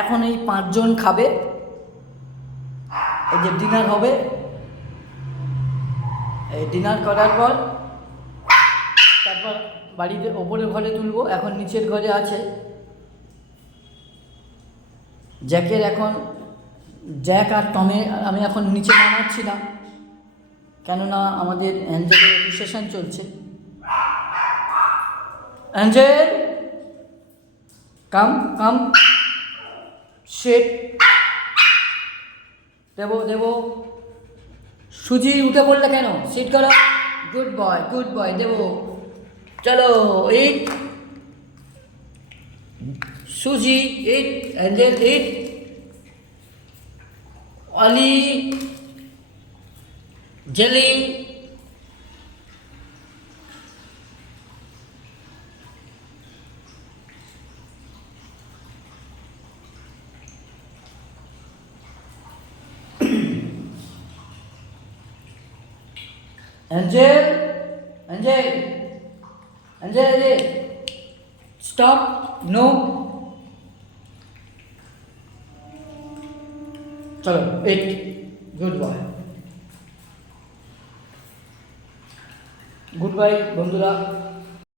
এখন এই 5 জন খাবে, এই যে ডিনার হবে, এই ডিনার করার পর তারপর বাড়িতে ওপরের ঘরে তুলবো। এখন নিচের ঘরে আছে জ্যাকের, এখন জ্যাক আর টমে আমি এখন নিচে নামাচ্ছি না, কেননা আমাদের অ্যাঞ্জেলের রেজিস্ট্রেশন চলছে। অ্যাঞ্জেল কাম কাম, শেট দেবো। সুজি উঠে পড়লে কেন? সিট করো। গুড বয় দেবো। চলো ইট, সুজি ইট, অ্যাঞ্জেল ইট, অলি জেলি, Angel, stop, no. চলো, 8, গুড বাই বন্ধুরা।